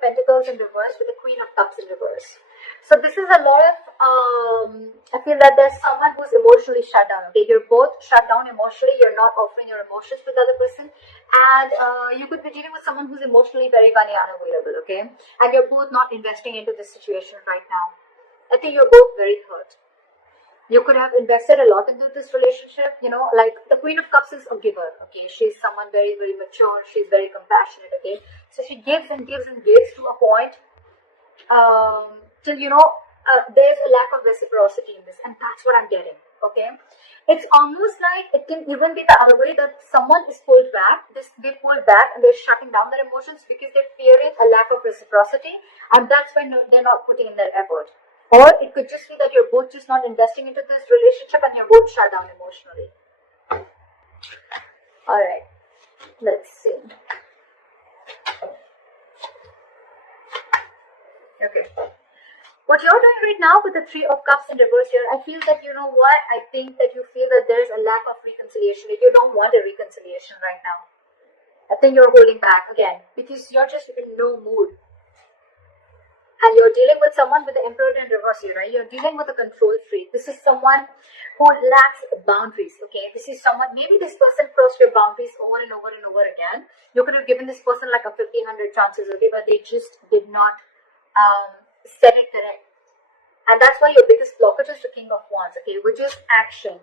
Pentacles in reverse with the Queen of Cups in reverse. So this is a lot of, I feel that there's someone who's emotionally shut down. Okay, you're both shut down emotionally. You're not offering your emotions to the other person. And you could be dealing with someone who's emotionally very funny, unavailable. Okay, and you're both not investing into this situation right now. I think you're both very hurt. You could have invested a lot into this relationship, you know, like the Queen of Cups is a giver, okay? She's someone very, very mature. She's very compassionate, okay? So she gives and gives and gives to a point till, you know, there's a lack of reciprocity in this, and that's what I'm getting, okay? It's almost like it can even be the other way, that someone is pulled back, they pull back and they're shutting down their emotions because they're fearing a lack of reciprocity, and that's when they're not putting in their effort. Or it could just be that you're both just not investing into this relationship and you're both shut down emotionally. Alright, let's see. Okay. What you're doing right now with the Three of Cups in reverse here, I feel that, you know what, I think that you feel that there's a lack of reconciliation. You don't want a reconciliation right now. I think you're holding back again because you're just in no mood. And you're dealing with someone with the Emperor in reverse here, right? You're dealing with a control freak. This is someone who lacks boundaries, okay? This is someone, maybe this person crossed your boundaries over and over and over again. You could have given this person like a 1,500 chances, okay? But they just did not set it correct. And that's why your biggest blockage is the King of Wands, okay? Which is action.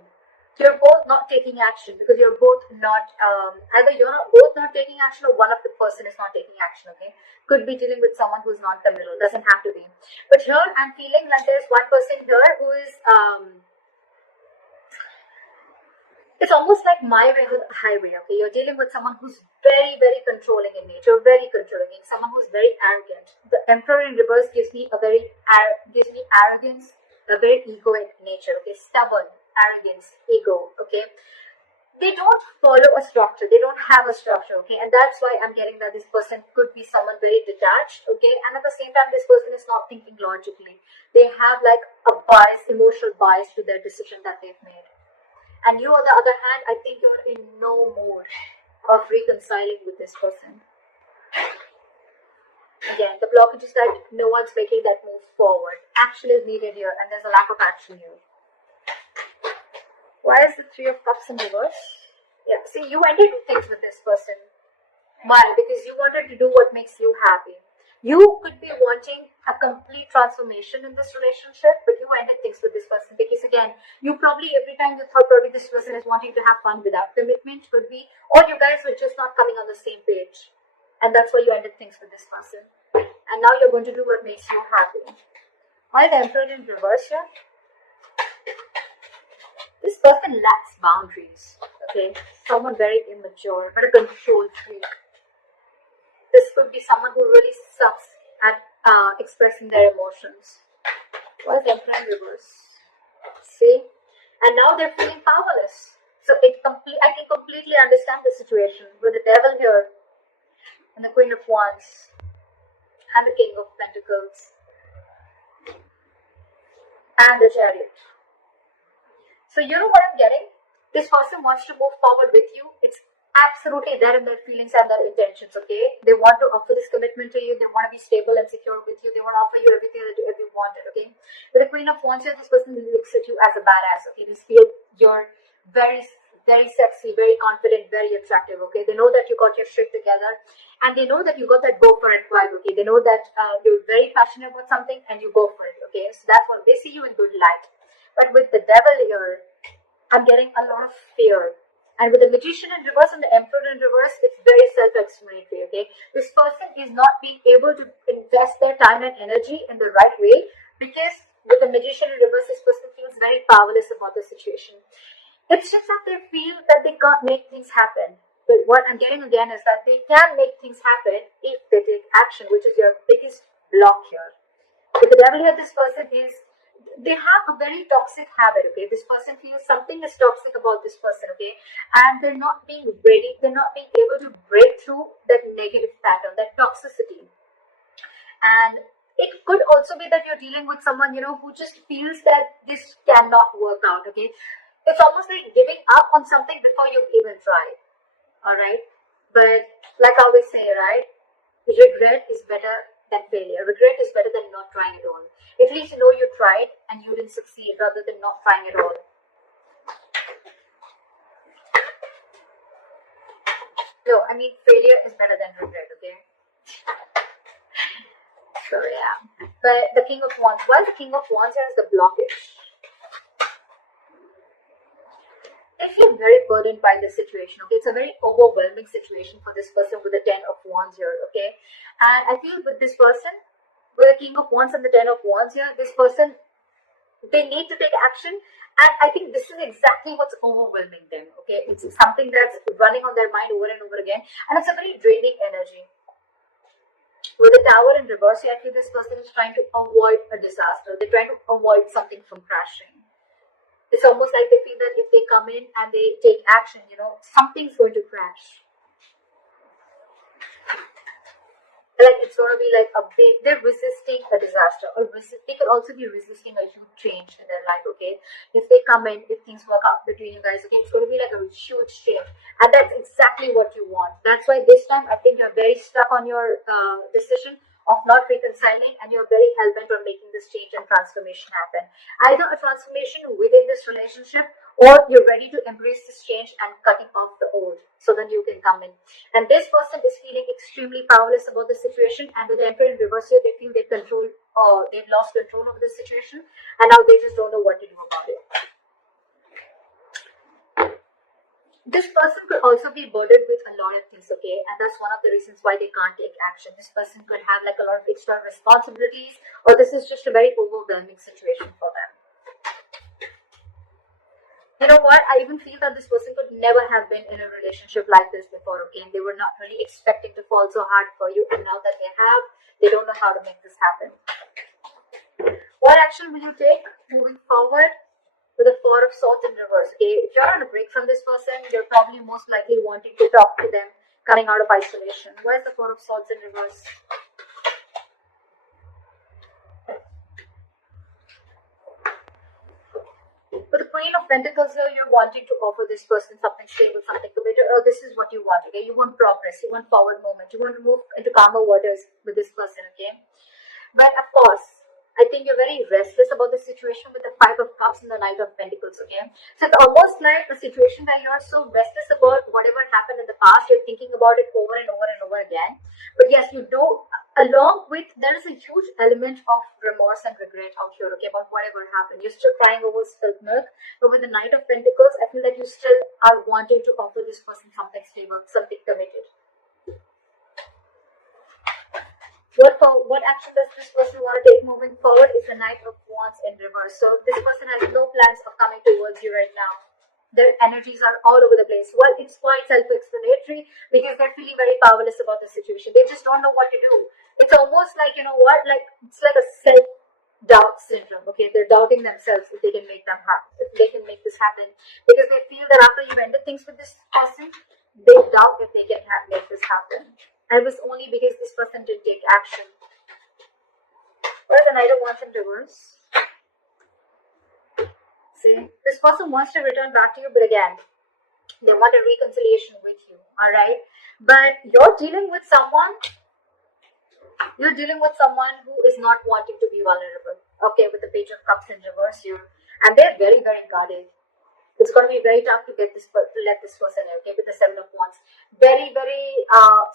You're both not taking action because you're both not, either you're not both not taking action or one of the person is not taking action, okay? Could be dealing with someone who's not committal, doesn't have to be. But here I'm feeling like there's one person here who is, it's almost like my way with highway, okay? You're dealing with someone who's very, very controlling in nature, very controlling, someone who's very arrogant. The Emperor in reverse gives me arrogance, a very egoic nature, okay? Stubborn, arrogance, ego, okay? They don't follow a structure. They don't have a structure, okay? And that's why I'm getting that this person could be someone very detached, okay? And at the same time, this person is not thinking logically. They have like a bias, emotional bias to their decision that they've made. And you, on the other hand, I think you're in no mood of reconciling with this person. Again, the blockage is that no one's making that move forward. Action is needed here, and there's a lack of action here. Why is the Three of Cups in reverse? Yeah, see, you ended things with this person. Why? Because you wanted to do what makes you happy. You could be wanting a complete transformation in this relationship, but you ended things with this person because, again, you probably, every time you thought probably this person is wanting to have fun without commitment, could be, or you guys were just not coming on the same page. And that's why you ended things with this person. And now you're going to do what makes you happy. Why the Emperor in reverse here? This person lacks boundaries, okay? Someone very immature, but a control freak. This could be someone who really sucks at expressing their emotions. Why is the Emperor in reverse? See? And now they're feeling powerless. So I can completely understand the situation with the Devil here, and the Queen of Wands, and the King of Pentacles, and the Chariot. So you know what I'm getting? This person wants to move forward with you. It's absolutely there in their feelings and their intentions, okay? They want to offer this commitment to you. They want to be stable and secure with you. They want to offer you everything that you wanted, okay? With the Queen of Wands here, this person looks at you as a badass, okay? They feel you're very, very sexy, very confident, very attractive, okay? They know that you got your shit together, and they know that you got that go for it vibe, okay? They know that you're very passionate about something and you go for it, okay? So that's why they see you in good light. But with the Devil here, I'm getting a lot of fear. And with the Magician in reverse and the Emperor in reverse, it's very self-explanatory, okay? This person is not being able to invest their time and energy in the right way because with the Magician in reverse, this person feels very powerless about the situation. It's just that they feel that they can't make things happen. But what I'm getting again is that they can make things happen if they take action, which is your biggest block here. With the Devil here, this person is, they have a very toxic habit, okay? This person feels something is toxic about this person, okay? And they're not being ready, they're not being able to break through that negative pattern, that toxicity. And it could also be that you're dealing with someone, you know, who just feels that this cannot work out, okay? It's almost like giving up on something before you even try, all right? But like I always say, right? Regret is better than failure. Regret is better than not trying at all. At least you know you tried and you didn't succeed rather than not trying at all. No, I mean failure is better than regret, okay? So yeah. But the King of Wands, why the King of Wands here is the blockage? I feel very burdened by the situation, okay? It's a very overwhelming situation for this person with the 10 of Wands here, okay? And I feel with this person, with the King of Wands and the 10 of Wands here, this person, they need to take action. And I think this is exactly what's overwhelming them, okay? It's something that's running on their mind over and over again. And it's a very draining energy. With the Tower in reverse, I feel this person is trying to avoid a disaster. They're trying to avoid something from crashing. It's almost like they feel that if they come in and they take action, you know, something's going to crash. Like it's going to be like a big, they're resisting a disaster, or they could also be resisting a huge change in their life, okay? If they come in, if things work out between you guys, okay, it's going to be like a huge change. And that's exactly what you want. That's why this time I think you're very stuck on your decision of not reconciling, and you're very hell-bent on making this change and transformation happen. Either a transformation within this relationship, or you're ready to embrace this change and cutting off the old, so then you can come in. And this person is feeling extremely powerless about the situation, and with the Emperor in reverse here, they feel they've lost control over the situation, and now they just don't know what to do about it. This person could also be burdened with a lot of things, okay? And that's one of the reasons why they can't take action. This person could have like a lot of extra responsibilities, or this is just a very overwhelming situation for them. You know what? I even feel that this person could never have been in a relationship like this before, okay? And they were not really expecting to fall so hard for you, and now that they have, they don't know how to make this happen. What action will you take moving forward? With the Four of Swords in reverse, okay? If you're on a break from this person, you're probably most likely wanting to talk to them, coming out of isolation. Why is the Four of Swords in reverse? With the Queen of Pentacles here, you're wanting to offer this person something stable, something committed, or this is what you want, okay? You want progress, you want forward movement, you want to move into calmer waters with this person, okay? But of course, I think you're very restless about the situation with the Five of Cups and the Knight of Pentacles, okay? So it's almost like a situation where you're so restless about whatever happened in the past, you're thinking about it over and over and over again. But yes, you do, along with, there is a huge element of remorse and regret out here, okay, about whatever happened. You're still crying over spilled milk, but with the Knight of Pentacles, I feel that you still are wanting to offer this person something stable, something committed. What action does this person want to take moving forward is the Knight of Wands in reverse. So this person has no plans of coming towards you right now. Their energies are all over the place. Well, it's quite self-explanatory because they're feeling very powerless about the situation. They just don't know what to do. It's almost like, you know what, like it's like a self-doubt syndrome. Okay, they're doubting themselves if they can make if they can make this happen, because they feel that after you've ended things with this person, they doubt if they can make this happen. And it was only because this person didn't take action. What is the Knight of Wands in reverse? See, this person wants to return back to you, but again, they want a reconciliation with you, alright? But you're dealing with someone who is not wanting to be vulnerable, okay, with the Page of Cups in reverse here. And they're very, very guarded. It's going to be very tough to let this person in, okay, with the Seven of Wands. Very, very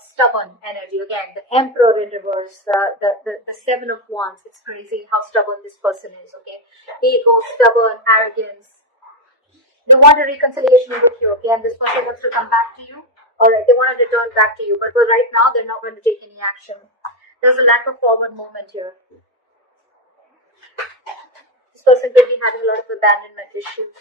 stubborn energy. Again, the Emperor in reverse, the Seven of Wands. It's crazy how stubborn this person is, okay. Ego, stubborn, arrogance. They want a reconciliation with you, okay, and this person wants to come back to you. Alright, they want to return back to you, but for right now, they're not going to take any action. There's a lack of forward movement here. This person could be having a lot of abandonment issues.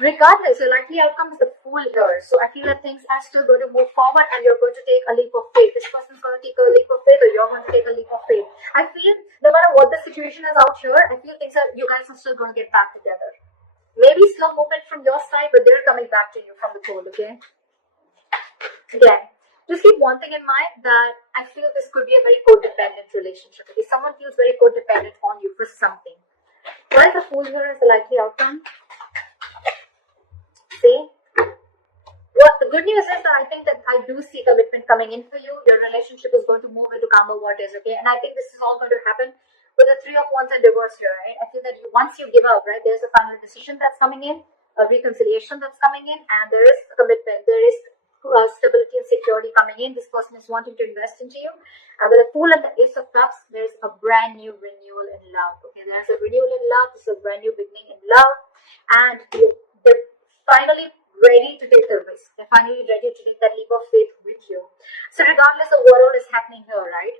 Regardless, your likely outcome is the Fool here. So I feel that things are still going to move forward and you're going to take a leap of faith. This person's going to take a leap of faith, or you're going to take a leap of faith. I feel no matter what the situation is out here, I feel you guys are still going to get back together. Maybe slow movement from your side, but they're coming back to you from the cold, okay? Again, just keep one thing in mind, that I feel this could be a very codependent relationship. Okay, someone feels very codependent on you for something. Why is the Fool here as the likely outcome? See? What the good news is that I think that I do see commitment coming in for you. Your relationship is going to move into calmer waters, okay? And I think this is all going to happen with the Three of Wands and divorce here, right? I feel that once you give up, right, there's a final decision that's coming in, a reconciliation that's coming in, and there is a commitment, there is stability and security coming in. This person is wanting to invest into you. And with the Fool and the Ace of Cups, there's a brand new renewal in love, okay? There's a renewal in love, there's a brand new beginning in love, and they're finally ready to take the risk. They're finally ready to take that leap of faith with you. So regardless of what all is happening here, right?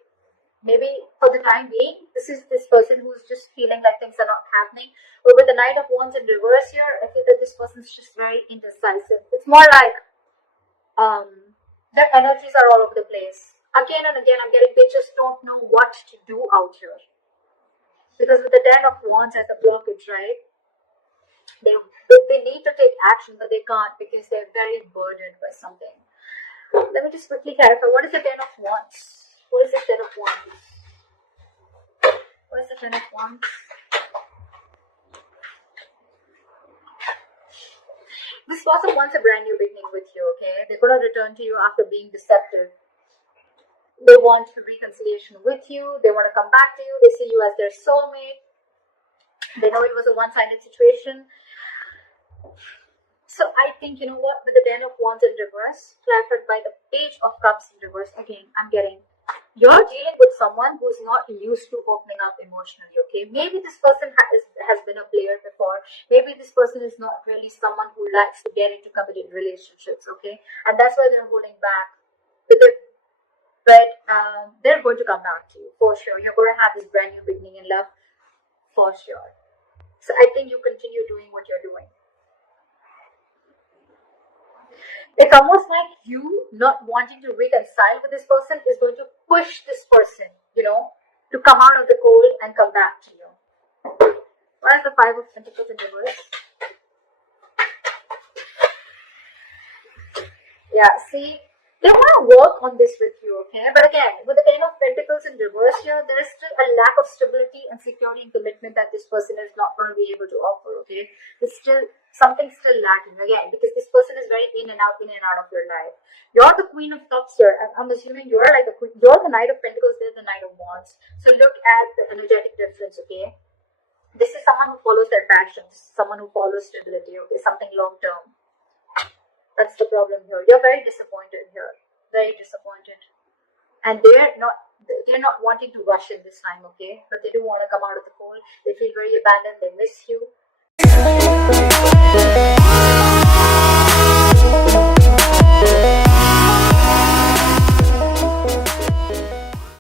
Maybe for the time being, this is this person who's just feeling like things are not happening. But with the Knight of Wands in reverse here, I feel that this person's just very indecisive. It's more like their energies are all over the place. Again and again, I'm getting they just don't know what to do out here. Because with the Ten of Wands as a blockage, right? They need to take action, but they can't because they're very burdened by something. Let me just quickly clarify. What is the Ten of Wands? What is the Ten of Wands? What is the Ten of Wands? This person wants a brand new beginning with you, okay? They're going to return to you after being deceptive. They want reconciliation with you. They want to come back to you. They see you as their soulmate. They know it was a one-sided situation. So I think, you know what, with the Ten of Wands in reverse, clarified by the Page of Cups in reverse, again, I'm getting, you're dealing with someone who's not used to opening up emotionally, okay? Maybe this person has been a player before. Maybe this person is not really someone who likes to get into committed relationships, okay? And that's why they're holding back. But they're going to come back to you, for sure. You're going to have this brand new beginning in love, for sure. So I think you continue doing what you're doing. It's almost like you not wanting to reconcile with this person is going to push this person, you know, to come out of the cold and come back to you. What is the Five of Pentacles in reverse? Yeah, see, they want to work on this with you, okay? But again, with the Ten of Pentacles in reverse here, there is still a lack of stability and security and commitment that this person is not going to be able to offer, okay? There's still something still lacking, again, because this person is very in and out of your life. You're the Queen of Cups here. I'm assuming you're like the Queen. You're the Knight of Pentacles, they're the Knight of Wands. So look at the energetic difference, okay? This is someone who follows their passions, someone who follows stability, okay? Something long-term. That's the problem here. You're very disappointed here. Very disappointed. And they're not wanting to rush in this time, okay? But they do want to come out of the cold. They feel very abandoned. They miss you.